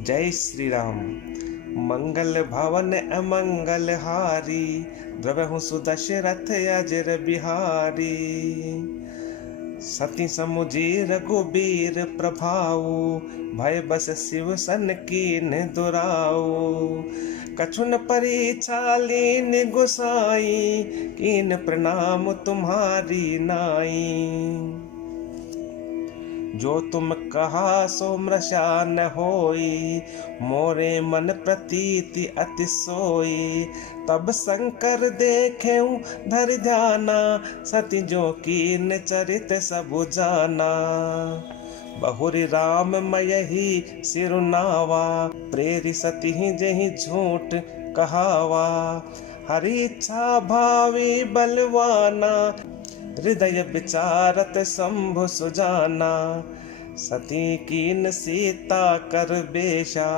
जय श्री राम। मंगल भवन अमंगल हारी, द्रवहु सुदशरथ अजर बिहारी। सती समुझी रघुबीर प्रभाऊ, भय बस शिव सन कीन दुराऊ। कछुन परीक्षा लीन गुसाई, कीन प्रणाम तुम्हारी नाई। जो तुम कहा सो मृषा न होई, मोरे मन प्रतीति अति सोई। तब शंकर देखेऊ धर ध्याना, सती जो कीन चरित सब जाना। बहुरी राम मयहि सिरुनावा, प्रेरि सती जहि झूठ कहावा। हरि इच्छा भावी बलवाना, हृदय विचारत शंभु सुजाना। सती कीन सीता कर बेशा,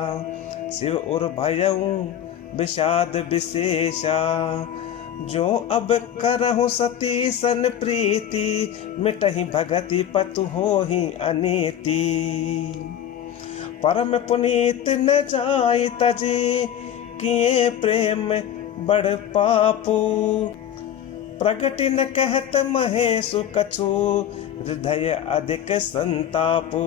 शिव उर भयऊ विषाद विशेषा। जो अब करहु सती सन प्रीति, मिटहि भगति पतु होहि अनीति। परम पुनीत न जाय तजी, किए प्रेम बड़ पापू। प्रगति न कहत महेशु कछु, हृदय अधिक संतापु।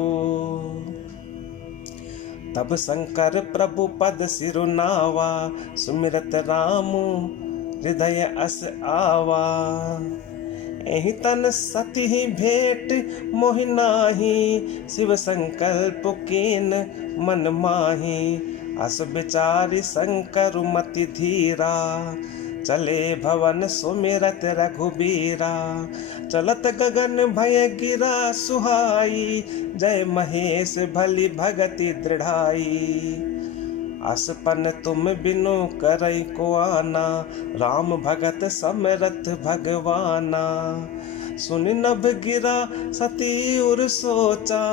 तब शंकर प्रभु पद सिरुनावा, सुमिरत रामु हृदय अस आवा। एहि तन सती भेंट मोहि नाहि, शिव संकल्प कीन मन माहि। अस विचारि शंकर मति धीरा, चले भवन सुमिरत रघुबीरा। चलत गगन भय गिरा सुहाई, जय महेश भली भगति दृढ़ाई। असपन तुम बिनु करई को आना, राम भगत समरथ भगवाना। सुनि नभ गिरा सती उर सोचा,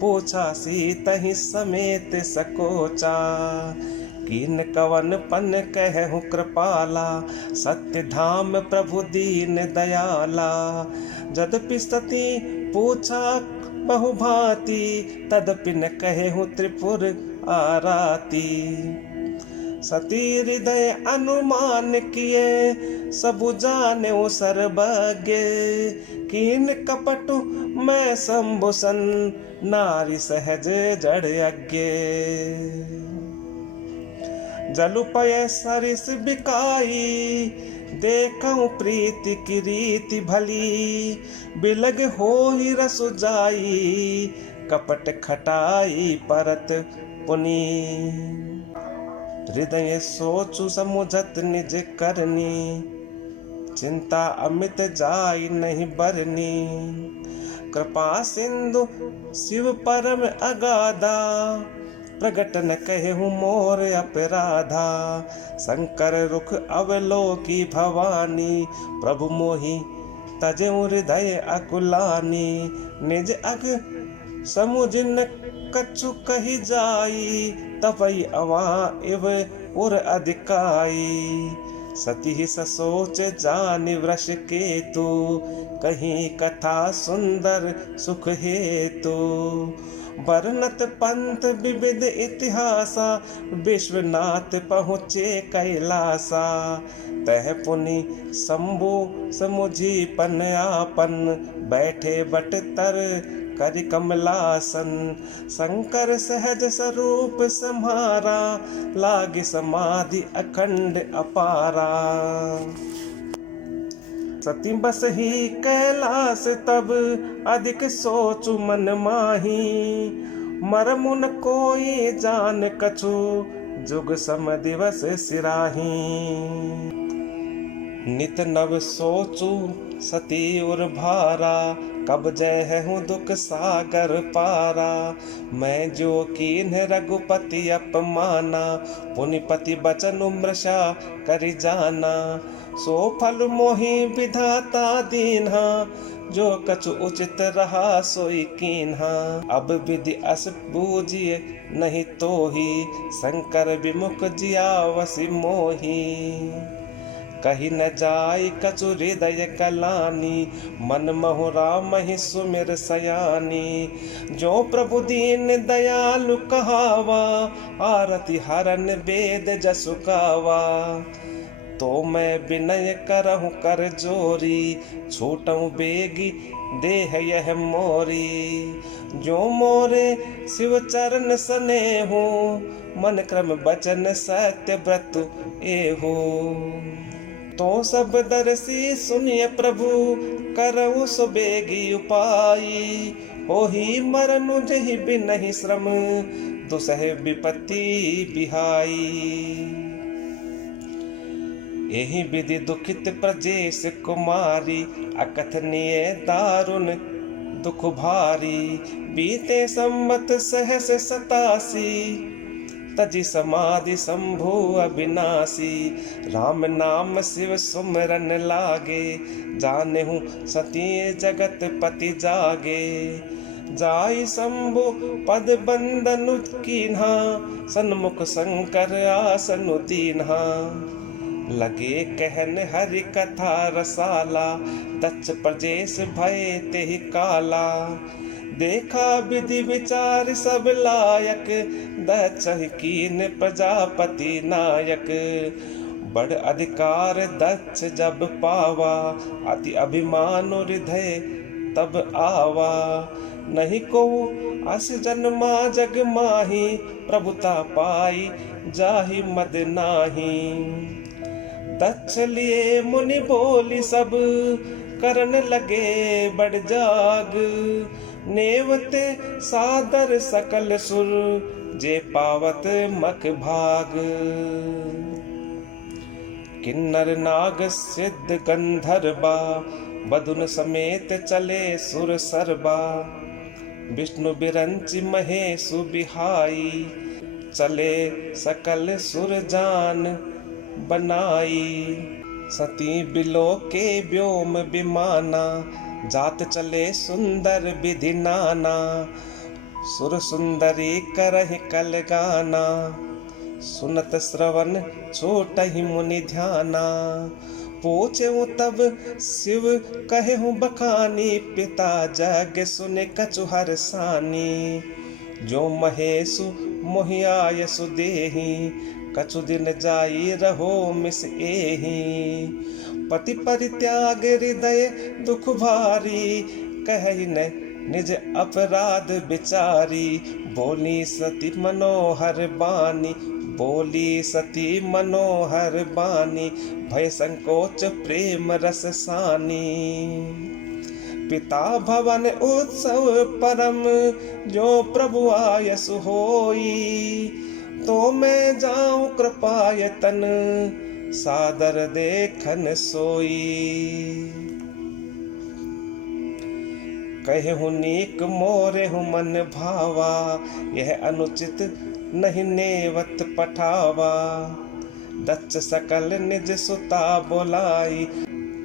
पूछा सीतहि समेत सकोचा। कीन कवन पन कहूँ कृपाला, सत्य धाम प्रभु दीन दयाला। जदपि सती पूछा बहुभांति, तदपि न कहूँ त्रिपुर आराती। सती हृदय अनुमान किए, सबु जाने सर्वज्ञ। कीन कपटु मैं शंभुसन, नारी सहज जड़ अज्ञे। जलु पय सरिस बिकाई, देखऊं प्रीति की रीति भली। बिलग होहि रसु जाई, कपट खटाई परत पुनी। हृदय सोचु समुझत निज करनी, चिंता अमित जाई नहीं बरनी। कृपा सिंधु शिव परम अगाधा, प्रगट न कहूँ मोर अपराधा। शंकर रुख अवलोकी भवानी, प्रभु मोहि तजेऊ हृदय अकुलानी। निज अग समुझ न कछु कही जाई, तपई अवा इव उर अधिकाई। सती ससोच जानि वृष केतु, कहीं कथा सुंदर सुख हेतु। वर्णत पंथ विविध इतिहासा, विश्वनाथ पहुँचे कैलासा। तह पुनि शंभु समुझी पन आपन, बैठे बट तर करि कमलासन। शंकर सहज स्वरूप सम्हारा, लागे समाधि अखंड अपारा। सती बस ही कैलास तब, अधिक सोचु मन माही। मरमु न कोई जान कछु, जुग सम दिवस सिराही। नित नव सोचु सती उर भारा, कब जय हूँ दुख सागर पारा। मैं जो कीन रघुपति अपमाना, पुनिपति बचन मृषा करि जाना। सो फल मोहि विधाता दीन्हा, जो कछु उचित रहा सोई कीन्हा। अब विधि अस बूझिए नहीं तोहि, शंकर विमुख जिया वसि मोहि। कही न जाय कछु हृदय कलानी, मन महु राम ही सुमिर सयानी। जो प्रभु दीन दयालु कहावा, आरती हरन वेद जसु गावा। तो मैं विनय करहूँ कर जोरी, छूटऊँ बेगी देह यह मोरी। जो मोरे शिव चरण स्नेहु, मन क्रम बचन सत्य व्रत एहो। तो सब दर्शी सुनिय प्रभु, करऊँ सो बेगी उपाई। होही मरनु जहि बिनहि श्रम, दुसह विपत्ति बिहाई। यही विधि दुखित प्रजेश कुमारी, अकथनीय दारुण दुख भारी। बीते सम्मत सहस 87, तजी समाधि शंभु अविनाशी। राम नाम शिव सुमरन लागे, जानहु सती जगत पति जागे। जाई शंभु पद बंदनु कीन्हा, सन्मुख शंकर आसनु दीन्हा। लगे कहन हरि कथा रसाला, दक्ष प्रजेश भय तेहि काला। देखा विधि विचार सब लायक, दक्ष कीन प्रजापति नायक। बड़ अधिकार दक्ष जब पावा, अति अभिमान हृदय तब आवा। नहीं को अस जन्मा जग माही, प्रभुता पाई जाहि मद नाही। दक्ष लिए मुनि बोली सब, करन लगे बड़ जाग। नेवते सादर सकल सुर, जे पावत मख भाग। किन्नर नाग सिद्ध गंधर्वा, बदुन समेत चले सुर सरबा। विष्णु बिरंचि महेशु बिहाई, चले सकल सुर जान बनाई। सती बिलो के व्योम विमाना, जात चले सुंदर विधि नाना। सुर सुंदरी करहि कल गाना, सुनत श्रवण छोटहि मुनि ध्याना। पूछें तब शिव कहेहु बखानी, पिता जग सुने कछु हरसानी। जो महेशु मोहियाय सुदेही, कछु दिन जाई रहो मिस एही। पति परित्याग हृदय दुख भारी, कहि न निज अपराध विचारी। बोली सती मनोहर बानी, बोली सती मनोहर बानी। भय संकोच प्रेम रस सानी। पिता भवन उत्सव परम, जो प्रभु आयसु होई। तो मैं जाऊं कृपायतन, सादर देखन सोई। कहूँ नीक मोरे हूँ मन भावा, यह अनुचित नहीं नेवत पठावा। दक्ष सकल निज सुता बोलाई,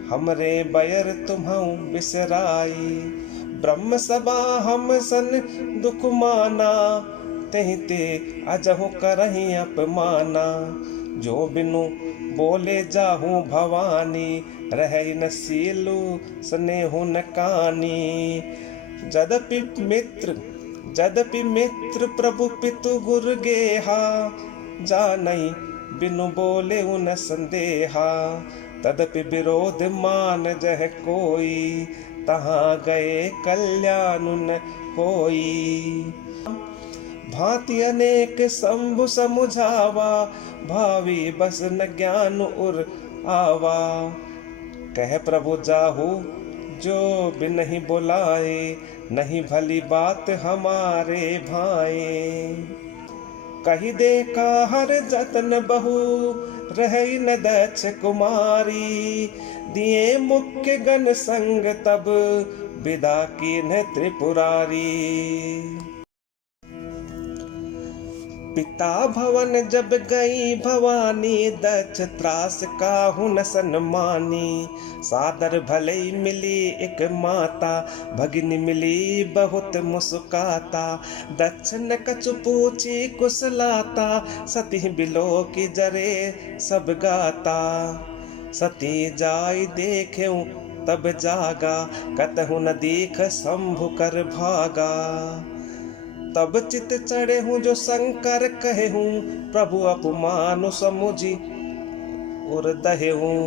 हमरे बैर तुम्हु बिसराई। ब्रह्म सभा हम सन दुख माना, तेहि ते अजहु करहि अपमाना। जो बिनु बोले जाहू भवानी, रहे न सीलु स्नेहु न कानी। जदपि मित्र प्रभु पितु गुर गेहा, जानई बिनु बोले उन संदेहा। तदपि विरोध मान जह कोई, तहाँ गए कल्याण न होई। भांति अनेक शंभु समुझावा, भावी बस न ज्ञान उर आवा। कह प्रभु जाहू जो बिन नहीं बुलाए, नहीं भली बात हमारे भाए। कही देखा हर जतन बहु, रही न दक्ष कुमारी। दिए मुख्य गण संग तब, विदा की न त्रिपुरारी। पिता भवन जब गई भवानी, दक्ष त्रास काहू न सन्मानी। सादर भले मिली एक माता, भगिनी मिली बहुत मुस्काता। दक्ष न कछु पूछी कुशलाता, सती बिलो की जरे सब गाता। सती जाय देख्यऊ तब जागा, कतहु न देख शंभु कर भागा। तब चित चढ़े हूँ जो शंकर कहे हूँ, प्रभु अपमानु समुझी उर दहे हूँ।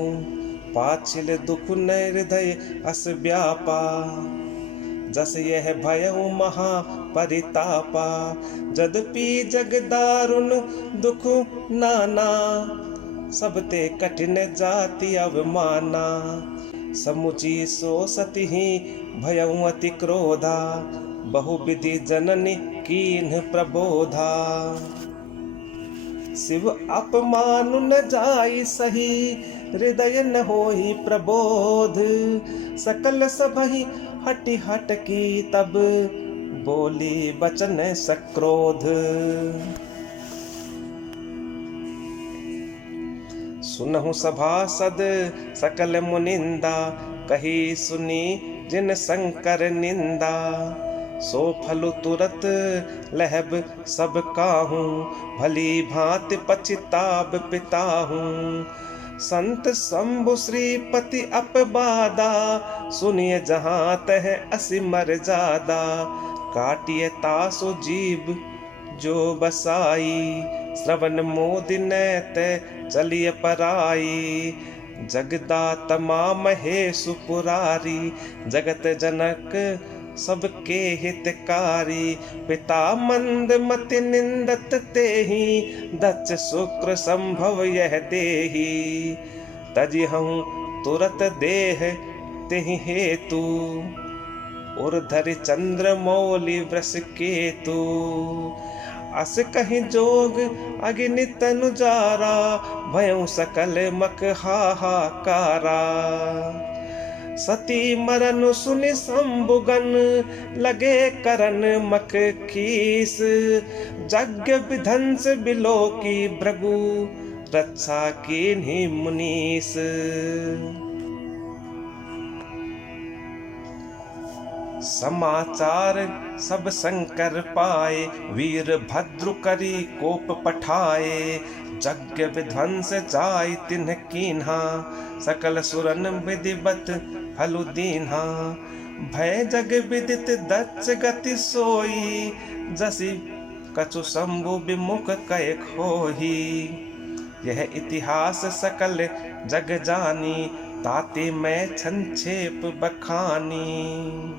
पाछिल दुख न हृदय अस व्यापा, जस यह भयउ महा परितापा। जदपि जग दारुण दुख नाना, सब ते कठिन जाति अवमाना। समुझी सो सति ही भयउ अति क्रोधा, बहुविधि जननी कीन्ह प्रबोधा। शिव अपमानु न जाई सही, हृदय न होई प्रबोध। सकल सबहि हटि हटकी, तब बोली बचन सक्रोध। सुनहु सभासद सकल मुनिंदा, कही सुनी जिन शंकर निंदा। सो फलु तुरत लहब सब काहूँ, भली भांति पछिताब पिताहूँ। संत शंभु श्रीपति अपबादा, सुनिए जहाँ तह असि मर्यादा। काटिए तासु जीव जो बसाई, श्रवण मोदि नैत चलिए पराई। जगदात्मा महेशु पुरारी, जगत जनक सबके हितकारी। पिता मंद मति निंदत तेहि, दक्ष शुक्र संभव यह देहि। तजि हूँ तुरत देह तेहि हेतु, उर्धरि चंद्र मौलि वृष केतु। अस कहि जोग अग्नि तनु जारा, भयउ सकल मक हाहाकारा। सती मरनु सुनि शंभुगन, लगे करन मक खीस। यज्ञ विध्वंस बिलोकी भृगु, रक्षा कीन्हि मुनीस। समाचार सब शंकर पाए, वीरभद्र करी कोप पठाए। यज्ञ विध्वंस जाय तिन्ह कीन्हा, सकल सुरन विधिवत फलु दीन्हा। भय जग विदित दक्ष गति सोई, जसि कछु शंभु विमुख कय खोही। यह इतिहास सकल जग जानी, ताते मैं संक्षेप बखानी।